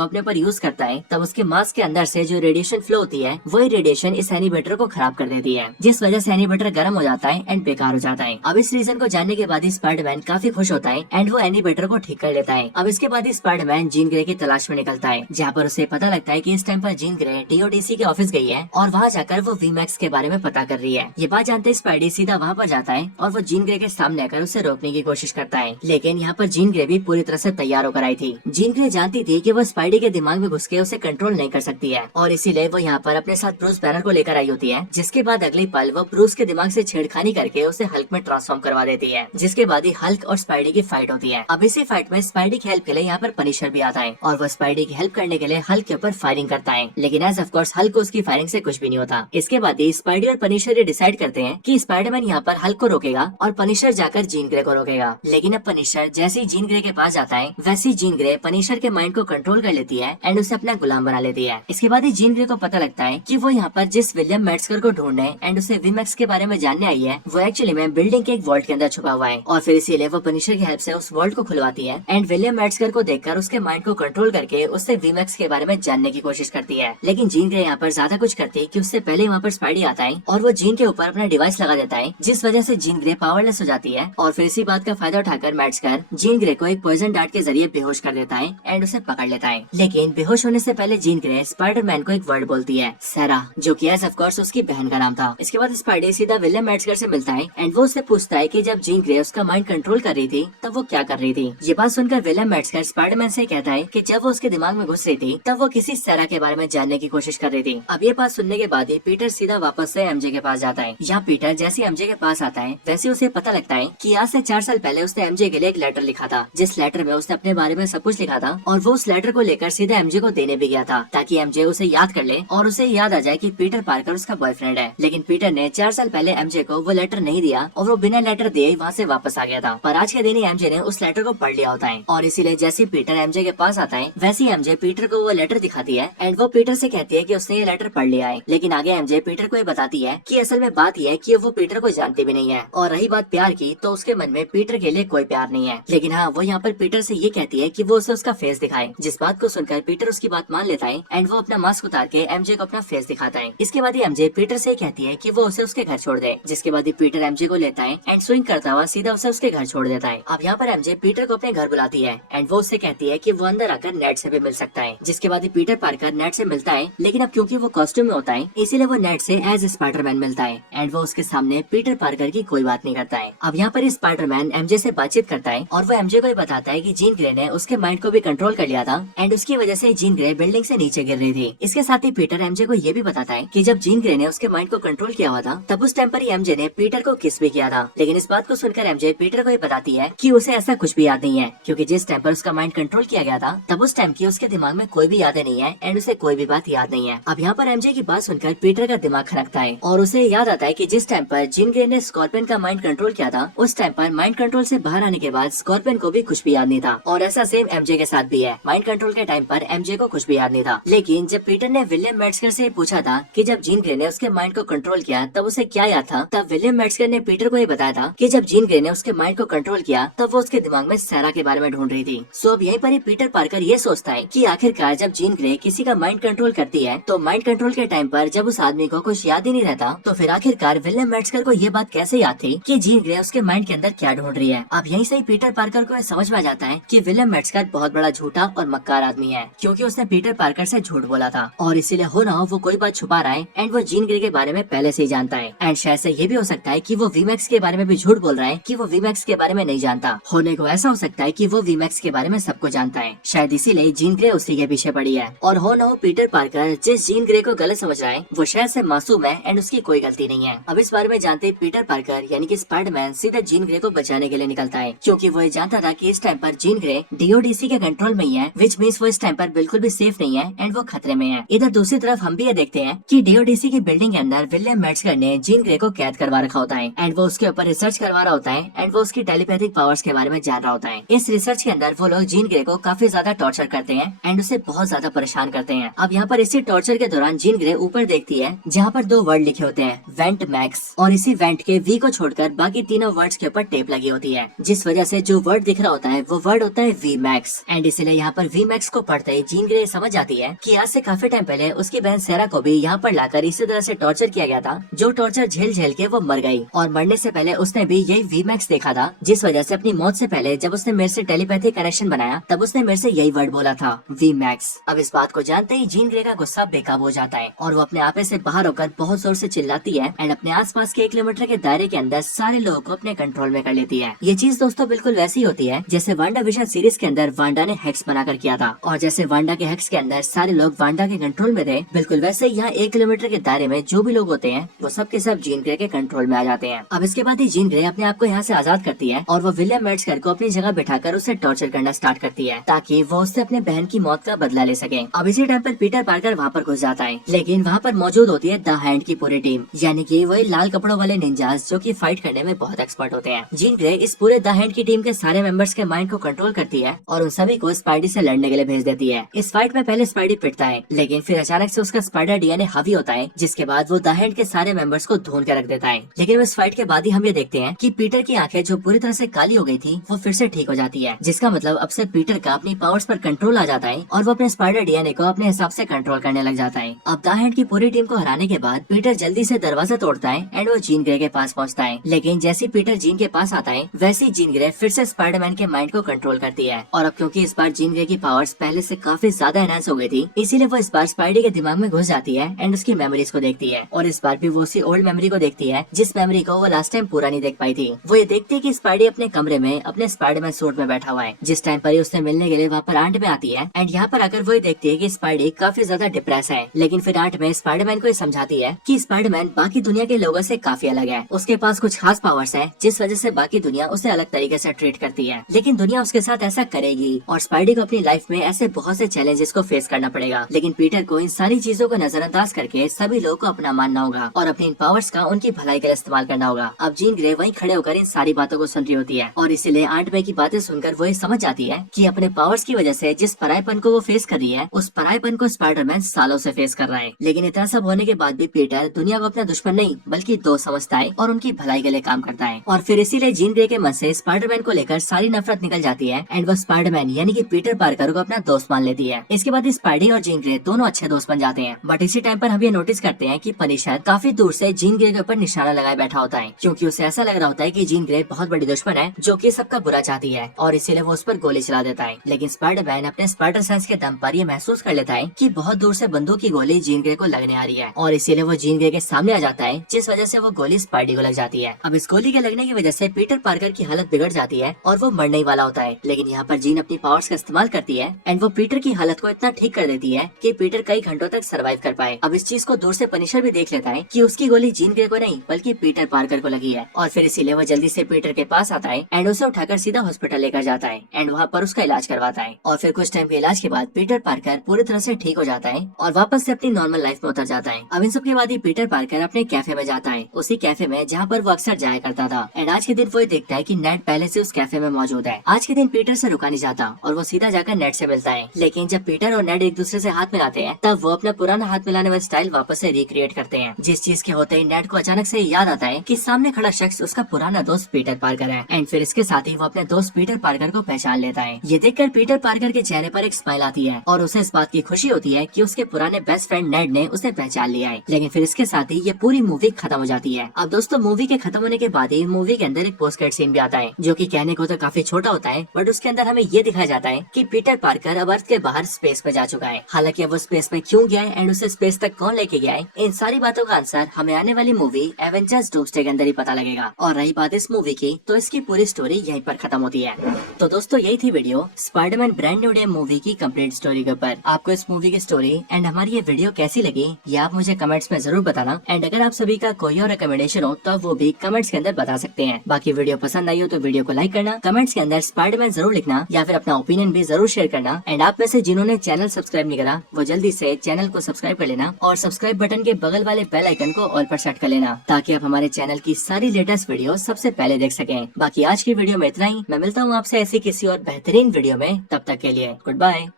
अपने ऊपर यूज करता है तब उसके मास्क के अंदर से जो रेडिएशन फ्लो होती है वही रेडिएशन इस एनिमेटर को खराब कर देती है जिस वजह से एनिमेटर गर्म हो जाता है एंड बेकार हो जाता है। अब इस रीजन को जानने के बाद स्पाइडरमैन काफी खुश होता है एंड वो एनिमेटर को ठीक कर लेता है। अब इसके बाद स्पाइडरमैन जीन ग्रे की तलाश में निकलता है जहाँ पर उसे पता लगता है कि इस टाइम पर जीन ग्रे डीओडीसी के ऑफिस गई है और वहाँ जाकर वो वीमैक्स के बारे में पता कर रही है। ये बात जानते स्पाइडी सीधा वहाँ पर जाता है और वो जीन ग्रे के सामने आकर उसे रोकने की कोशिश करता है लेकिन यहाँ पर जीन ग्रे भी पूरी तरह से तैयार होकर आई थी। जीन ग्रे जानती थी कि वो स्पाइडी के दिमाग में घुस के उसे कंट्रोल नहीं कर सकती है और इसीलिए वो यहाँ पर अपने साथ ब्रूस बैनर को लेकर आई होती है जिसके बाद अगली पल वो ब्रूस के दिमाग से छेड़खानी करके उसे हल्क में ट्रांसफॉर्म करवा देती है जिसके बाद ही हल्क और स्पाइडी की फाइट होती है। अब इसी फाइट में स्पाइडी की हेल्प के लिए यहाँ पर पनिशर भी आता है और वो स्पाइडी की हेल्प करने के लिए हल्क के ऊपर फायरिंग करता है लेकिन एज ऑफ कोर्स हल्क को उसकी फायरिंग से कुछ भी नहीं होता। इसके बाद ही स्पाइडी और पनिशर ये डिसाइड करते हैं कि स्पाइडरमैन यहाँ पर हल्क को रोकेगा और पनिशर जाकर जीन ग्रे को रोकेगा। लेकिन अब पनिशर जैसे ही जीन ग्रे के पास जाता है वैसे ही जीन ग्रे पनिशर के माइंड को कंट्रोल कर लेती है एंड उसे अपना गुलाम बना लेती है। इसके बाद ही जीन ग्रे को पता लगता है कि वो यहाँ पर जिस विलियम मेट्सकर को ढूंढने एंड उसे वीमैक्स के बारे में जानने आई है वो एक्चुअली में बिल्डिंग के एक वॉल्ट के अंदर छुपा हुआ है और फिर इसीलिए वो पनिशर की हेल्प से उस वॉल्ट को खुलवाती है एंड विलियम मेट्सकर को देखकर उसके माइंड को कंट्रोल करके उससे वीमैक्स के बारे में जानने की कोशिश करती है। लेकिन जीन ग्रे यहाँ पर ज्यादा कुछ करती कि उससे पहले वहाँ पर स्पाइडी आता है और वो जीन के ऊपर अपना डिवाइस लगा देता है जिस वजह से जीन ग्रे पावरलेस हो जाती है और फिर इसी बात का फायदा उठाकर मेट्सकर जीन ग्रे को एक पॉइजन डार्ट के जरिए बेहोश कर देता है एंड उसे पकड़ लेता है। लेकिन बेहोश होने से पहले जीन ग्रे स्पाइडरमैन को एक वर्ड बोलती है सारा जो कि ऑफ कोर्स उसकी बहन का नाम था। इसके बाद स्पाइडी सीधा विलियम मेट्सकर से मिलता है एंड वो उससे पूछता है कि जब जीन ग्रे उसका माइंड कंट्रोल कर रही थी तब वो क्या कर रही थी। ये बात सुनकर विलियम मेट्सकर स्पाइडरमैन से कहता है कि जब वो उसके दिमाग में घुस रही थी तब वो किसी सारा के बारे में जानने की कोशिश कर रही थी। अब ये बात सुनने के बाद ही पीटर सीधा वापस से एमजे के पास जाता है। यहाँ पीटर जैसे एमजे के पास आता है वैसे उसे पता लगता है कि आज से 4 साल पहले उसने एमजे के लिए एक लेटर लिखा था जिस लेटर में उसने अपने बारे में सब कुछ लिखा था और वो उस लेटर को लेकर सीधा एमजे को देने भी गया था ताकि एमजे उसे याद कर ले और उसे याद आ जाए कि पीटर पार्कर उसका बॉयफ्रेंड है। लेकिन पीटर ने 4 साल पहले एमजे को वो लेटर नहीं दिया और वो बिना लेटर दिए वहाँ से वापस आ गया था। पर आज के दिन ही एमजे ने उस लेटर को पढ़ लिया होता है और इसीलिए जैसे पीटर एमजे के पास आता है वैसे ही एमजे पीटर को वो लेटर दिखाती है एंड वो पीटर से कहती है कि उसने ये लेटर पढ़ लिया है। लेकिन आगे एमजे पीटर को ये बताती है कि असल में बात यह है कि वो पीटर को जानती भी नहीं है और रही बात प्यार की तो उसके मन में पीटर के लिए कोई प्यार नहीं है। लेकिन हाँ वो यहाँ पर पीटर से ये कहती है कि वो उसे उसका फेस दिखाए जिस बात को सुनकर पीटर उसकी बात मान लेता है एंड वो अपना मास्क उतार के एमजे को अपना फेस दिखाता है। इसके बाद ही एमजे पीटर से कहती है कि वो उसे उसके घर छोड़ दे जिसके बाद ही पीटर एमजे को लेता है एंड स्विंग करता हुआ सीधा उसे उसके घर छोड़ देता है। अब यहाँ पर एमजे पीटर को अपने घर बुलाती है एंड वो उससे कहती है कि वो अंदर आकर नेट से भी मिल सकता है। जिसके बाद ही पीटर पार्कर नेट से मिलता है लेकिन अब क्योंकि वो कॉस्ट्यूम में होता है इसीलिए वो नेट से एज स्पाइडरमैन मिलता है एंड वो उसके सामने पीटर पार्कर की कोई बात नहीं करता है। अब यहाँ पर स्पाइडरमैन एमजे से बातचीत करता है और वो एमजे को ये बताता है कि जीन ग्रे ने उसके माइंड को भी कंट्रोल कर लिया था एंड उसकी वजह से जीन ग्रे बिल्डिंग से नीचे गिर रही थी। इसके साथ ही पीटर एमजे को ये भी बताता है कि जब जीन ग्रे ने उसके माइंड को कंट्रोल किया हुआ था तब उस टाइम पर एमजे ने पीटर को किस भी किया था। लेकिन इस बात को सुनकर एमजे पीटर को ये बताती है कि उसे ऐसा कुछ भी याद नहीं है क्योंकि जिस टाइम पर उसका माइंड कंट्रोल किया गया था तब उस टाइम की उसके दिमाग में कोई भी यादें नहीं है एंड उसे कोई भी बात याद नहीं है। अब यहाँ पर एमजे की बात सुनकर पीटर का दिमाग खनकता है और उसे याद आता है कि जिस टाइम पर जीन ग्रे ने स्कॉर्पियन का माइंड कंट्रोल किया था उस टाइम पर माइंड कंट्रोल से बाहर बाहर आने के बाद स्कॉर्पियन को भी कुछ भी याद नहीं था, और ऐसा सेम एमजे के साथ भी है। माइंड कंट्रोल के टाइम पर एमजे को कुछ भी याद नहीं था। लेकिन जब पीटर ने विलियम मेट्सकर से पूछा था कि जब जीन ग्रे ने उसके माइंड को कंट्रोल किया तब उसे क्या याद था, तब विलियम मेट्सकर ने पीटर को ये बताया था कि जब जीन ग्रे ने उसके माइंड को कंट्रोल किया तब वो उसके दिमाग में सैरा के बारे में ढूंढ रही थी। सो अब यहीं पर ही पीटर पार्कर ये सोचता है कि आखिरकार जब जीन ग्रे किसी का माइंड कंट्रोल करती है तो माइंड कंट्रोल के टाइम पर जब उस आदमी को कुछ याद ही नहीं रहता, तो फिर आखिरकार विलियम मेट्सकर को ये बात कैसे याद थी कि जीन ग्रे उसके माइंड के अंदर क्या ढूंढ रही है। अब यहीं से ही पीटर पार्कर को समझ में आ जाता है कि विलियम मेट्सकर बहुत बड़ा झूठा और मक्कार आदमी है, क्योंकि उसने पीटर पार्कर से झूठ बोला था और इसीलिए हो ना हो वो कोई बात छुपा रहा है एंड वो जीन ग्रे के बारे में पहले से ही जानता है। एंड शायद से ये भी हो सकता है कि वो वीमैक्स के बारे में भी झूठ बोल रहा है कि वो वीमैक्स के बारे में नहीं जानता। होने को ऐसा हो सकता है कि वो वीमैक्स के बारे में सबको जानता है, शायद इसीलिए जीन ग्रे उसी के पीछे पड़ी है। और हो ना हो पीटर पार्कर जिस जीन ग्रे को गलत समझ रहा है वो शायद से मासूम है एंड उसकी कोई गलती नहीं है। अब इस बारे में जानते ही पीटर पार्कर यानी कि स्पाइडरमैन सीधा जीन ग्रे को बचाने के लिए निकलता है, क्योंकि वो ये जानता था कि इस टाइम पर जीन ग्रे डीओडीसी के कंट्रोल में ही है, विच मीन्स वो इस टाइम पर बिल्कुल भी सेफ नहीं है एंड वो खतरे में है। इधर दूसरी तरफ हम भी ये देखते हैं कि डीओडीसी की बिल्डिंग के अंदर विलियम मेट्सकर ने जीन ग्रे को कैद करवा रखा होता है एंड वो उसके ऊपर रिसर्च करवा रहा होता है एंड वो उसकी टेलीपैथिक पावर्स के बारे में जान रहा होता है। इस रिसर्च के अंदर वो लोग जीन ग्रे को काफी ज्यादा टॉर्चर करते हैं एंड उसे बहुत ज्यादा परेशान करते हैं। अब यहाँ पर इसी टॉर्चर के दौरान जीन ग्रे ऊपर देखती है जहाँ पर 2 वर्ड लिखे होते हैं, वेंट मैक्स, और इसी वेंट के वी को छोड़कर बाकी तीनों वर्ड्स के ऊपर टेप लगी होती है, जिस वजह से जो वर्ड दिख रहा होता है वो वर्ड होता है वी मैक्स। एंड इसलिए यहाँ पर वी मैक्स को पढ़ते ही जीन ग्रे समझ जाती है कि आज से काफी टाइम पहले उसकी बहन सेरा को भी यहाँ पर लाकर इसी तरह से टॉर्चर किया गया था, जो टॉर्चर झेल झेल के वो मर गई, और मरने से पहले उसने भी यही वी मैक्स देखा था, जिस वजह से अपनी मौत से पहले जब उसने मेरे से टेलीपैथिक कनेक्शन बनाया तब उसने मेरे से यही वर्ड बोला था, वी मैक्स। अब इस बात को जानते ही जीन ग्रे का गुस्सा बेकाबू हो जाता है और वो अपने आपे से बाहर होकर बहुत जोर से चिल्लाती है एंड अपने आसपास के 1 किलोमीटर के दायरे के अंदर सारे लोगों को अपने कंट्रोल में कर लेती है। ये चीज दोस्तों बिल्कुल वैसी होती है जैसे वांडा विजन सीरीज के अंदर वांडा ने हेक्स बनाकर किया था, और जैसे वांडा के हेक्स के अंदर सारे लोग वांडा के कंट्रोल में थे, बिल्कुल वैसे यहाँ 1 किलोमीटर के दायरे में जो भी लोग होते हैं वो सब के सब जीन ग्रे के कंट्रोल में आ जाते हैं। अब इसके बाद ही जीन ग्रे अपने आप को यहाँ से आजाद करती है और वो विलियम मेट्सकर को अपनी जगह बिठाकर उसे टॉर्चर करना स्टार्ट करती है ताकि वो उससे अपने बहन की मौत का बदला ले सके। अब इसी टाइम पर पीटर पार्कर वहाँ पर घुस जाता है, लेकिन वहाँ पर मौजूद होती है द हैंड की पूरी टीम, यानी कि वही लाल कपड़ों वाले निंजास जो कि फाइट करने में बहुत एक्सपर्ट होते हैं। जीन ग्रे इस पूरे द हैंड की टीम के सारे मेंबर्स के माइंड को कंट्रोल करती है और उन सभी को स्पाइडी से लड़ने के लिए भेज देती है। इस फाइट में पहले स्पाइडी पिटता है, लेकिन फिर अचानक से उसका स्पाइडर डीएनए हावी होता है, जिसके बाद वो द हैंड के सारे मेंबर्स को धोन के रख देता है। लेकिन इस फाइट के बाद ही हम ये देखते हैं कि पीटर की आंखें जो पूरी तरह से काली हो गई थी वो फिर से ठीक हो जाती है, जिसका मतलब अब से पीटर का अपनी पावर्स पर कंट्रोल आ जाता है और वो अपने स्पाइडर डीएनए को अपने हिसाब से कंट्रोल करने लग जाता है। अब द हैंड की पूरी टीम को हराने के बाद पीटर जल्दी से दरवाजा तोड़ता है एंड वो जीन ग्रे के पास पहुंचता है, लेकिन जैसे पीटर जीन के पास आता है वैसे जीन ग्रे फिर से स्पाइडरमैन के माइंड को कंट्रोल करती है। और अब क्योंकि इस बार जीन ग्रे की पावर्स पहले से काफी ज्यादा एनहांस हो गई थी, इसीलिए वो इस बार स्पाइडी के दिमाग में घुस जाती है एंड उसकी मेमोरीज को देखती है, और इस बार भी वो उसी ओल्ड मेमोरी को देखती है जिस मेमोरी को वो लास्ट टाइम पूरा नहीं देख पाई थी। वो ये देखती है कि स्पाइडी अपने कमरे में अपने स्पाइडरमैन सूट में बैठा हुआ है, जिस टाइम पर उससे मिलने के लिए वहाँ पर आंट में आती है एंड यहाँ पर आकर वो देखती है कि स्पाइडी काफी ज्यादा डिप्रेस है। लेकिन फिर आंट में स्पाइडरमैन को समझाती है कि स्पाइडरमैन बाकी दुनिया के लोगों से काफी अलग है, उसके पास कुछ खास पावर्स है जिस वजह से बाकी दुनिया उसे अलग तरीके से ट्रीट करती है, लेकिन दुनिया उसके साथ ऐसा करेगी और स्पाइडी को अपनी लाइफ में ऐसे बहुत से चैलेंजेस को फेस करना पड़ेगा। लेकिन पीटर को इन सारी चीजों को नजरअंदाज करके सभी लोगों को अपना मानना होगा और अपनी इन पावर्स का उनकी भलाई के लिए इस्तेमाल करना होगा। अब जीन ग्रे वहीं खड़े होकर इन सारी बातों को सुन रही होती है और इसीलिए आंट में की बातें सुनकर वो समझ जाती है कि अपने पावर्स की वजह से जिस परायपन को वो फेस कर रही है उस परायपन को स्पाइडरमैन सालों से फेस कर रहा है। लेकिन इतना सब होने के बाद भी पीटर दुनिया को अपना दुश्मन नहीं बल्कि दोस्त समझता है और उनकी भलाई के लिए काम करता है, और फिर इसीलिए जीन ग्रे के मन से स्पाइडरमैन को लेकर सारी नफरत निकल जाती है एंड वो स्पाइडरमैन यानी कि पीटर पार्कर को अपना दोस्त मान लेती है। इसके बाद स्पाइडी और जीन ग्रे दोनों अच्छे दोस्त बन जाते हैं, बट इसी टाइम पर हम ये नोटिस करते हैं कि पनिशर काफी दूर से जीन ग्रे के ऊपर निशाना लगाए बैठा होता है, क्योंकि उसे ऐसा लग रहा होता है कि जीन ग्रे बहुत बड़ी दुश्मन है जो कि सबका बुरा चाहती है, और इसीलिए वो उस पर गोली चला देता है। लेकिन स्पाइडरमैन अपने स्पाइडर सेंस के दम पर ये महसूस कर लेता है कि बहुत दूर से बंदूक की गोली जीन ग्रे को लगने आ रही है, और इसीलिए वो जीन ग्रे के सामने आ जाता है, जिस वजह से वो गोली स्पाइडी को लग जाती है। अब इस गोली के लगने की वजह से पीटर पार्कर की हालत बिगड़ जाती है और वो मरने ही वाला होता है, लेकिन यहाँ पर जीन अपनी पावर्स का इस्तेमाल करती है एंड वो पीटर की हालत को इतना ठीक कर देती है कि पीटर कई घंटों तक सरवाइव कर पाए। अब इस चीज को दूर से पनिशर भी देख लेता है कि उसकी गोली जीन ग्रे को नहीं बल्कि पीटर पार्कर को लगी है, और फिर इसीलिए वो जल्दी से पीटर के पास आता है एंड उसे उठाकर सीधा हॉस्पिटल लेकर जाता है एंड वहाँ पर उसका इलाज करवाता है। और फिर कुछ टाइम के इलाज के बाद पीटर पार्कर पूरी तरह से ठीक हो जाता है और वापस से अपनी नॉर्मल लाइफ में उतर जाता है। अब इन सब के बाद ही पीटर पार्कर अपने कैफे में जाता है, उसी कैफे में जहाँ पर वो अक्सर जाया करता था, एंड आज के दिन वो देखता है कि नेड पहले से उस कैफे में मौजूद है। आज के दिन पीटर से रुका नहीं जाता और वो सीधा जाकर नेड से मिलता है। लेकिन जब पीटर और नेड एक दूसरे से हाथ मिलाते हैं तब वो अपना पुराना हाथ मिलाने वाला स्टाइल वापस से रिक्रिएट करते हैं। जिस चीज के होते ही नेड को अचानक से याद आता है कि सामने खड़ा शख्स उसका पुराना दोस्त पीटर पार्कर है। एंड फिर इसके साथ ही वो अपने दोस्त पीटर पार्कर को पहचान लेता है। ये देखकर पीटर पार्कर के चेहरे पर एक स्माइल आती है और उसे इस बात की खुशी होती है कि उसके पुराने बेस्ट फ्रेंड नेड ने उसे पहचान लिया है। लेकिन फिर इसके साथ ही ये पूरी मूवी खत्म हो जाती है। अब दोस्तों मूवी के खत्म होने के बाद ही मूवी के अंदर एक पोस्ट क्रेडिट सीन भी आता है, जो कि कहने को तो काफी छोटा होता है, बट उसके अंदर हमें ये दिखाया जाता है कि पीटर पार्कर अब अर्थ के बाहर स्पेस में जा चुका है। हालांकि अब वो स्पेस में क्यों गया है एंड उसे स्पेस तक कौन लेके गया है, इन सारी बातों का आंसर हमें आने वाली मूवी एवेंजर्स डूम्सडे के अंदर ही पता लगेगा। और रही बात इस मूवी की, तो इसकी पूरी स्टोरी यहीं पर खत्म होती है। तो दोस्तों यही थी video Spiderman brand new day movie की कंप्लीट स्टोरी के ऊपर। आपको इस मूवी की स्टोरी एंड हमारी ये वीडियो कैसी लगी ये आप मुझे कमेंट्स में जरूर बताना। एंड अगर आप सभी का कोई और रिकमेंडेशन हो तो वो भी कमेंट्स के अंदर बता सकते हैं। बाकी वीडियो पसंद आई हो तो वीडियो को लाइक करना, कमेंट्स के अंदर स्पाइडरमैन जरूर लिखना या फिर अपना ओपिनियन भी जरूर शेयर करना। एंड आप में से जिन्होंने चैनल सब्सक्राइब नहीं करा वो जल्दी से चैनल को सब्सक्राइब कर लेना और सब्सक्राइब बटन के बगल वाले बेल आइकन को ऑल पर सेट कर लेना, ताकि आप हमारे चैनल की सारी लेटेस्ट वीडियो सबसे पहले देख सकें। बाकी आज की वीडियो में इतना ही। मैं मिलता हूँ आपसे ऐसी किसी और बेहतरीन वीडियो में, तब तक के लिए गुड बाय।